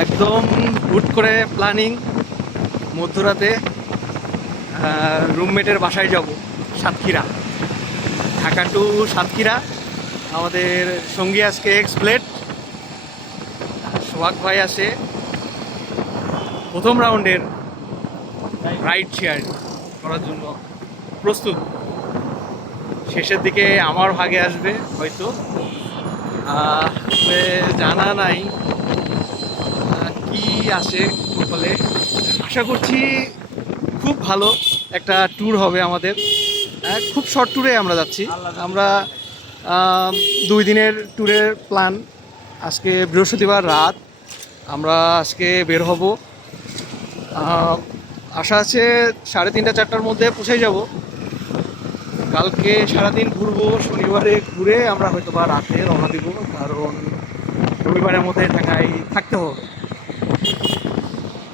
একদম হুট করে প্ল্যানিং, মধ্যরাতে রুমমেটের বাসায় যাব সাতক্ষীরা, ঢাকা টু সাতক্ষীরা। আমাদের সঙ্গী আজকে এক্সপ্লেট সোহাগ ভাই আছে প্রথম রাউন্ডের রাইড শেয়ার করার জন্য প্রস্তুত। শেষের দিকে আমার ভাগে আসবে হয়তো, তবে জানা নাই কি আসে কপালে। আশা করছি খুব ভালো একটা ট্যুর হবে আমাদের। খুব শর্ট ট্যুরে আমরা যাচ্ছি। আমরা 2 দিনের ট্যুরের প্ল্যান। আজকে বৃহস্পতিবার রাত, আমরা আজকে বের হব। আশা আছে 3:30-4টার মধ্যে পৌঁছে যাব। কালকে সারাদিন ঘুরবো, শনিবারে ঘুরে আমরা হয়তো বা রাতে রওনা দিব, কারণ রবিবারের মধ্যে ঢাকায় থাকতে হবে।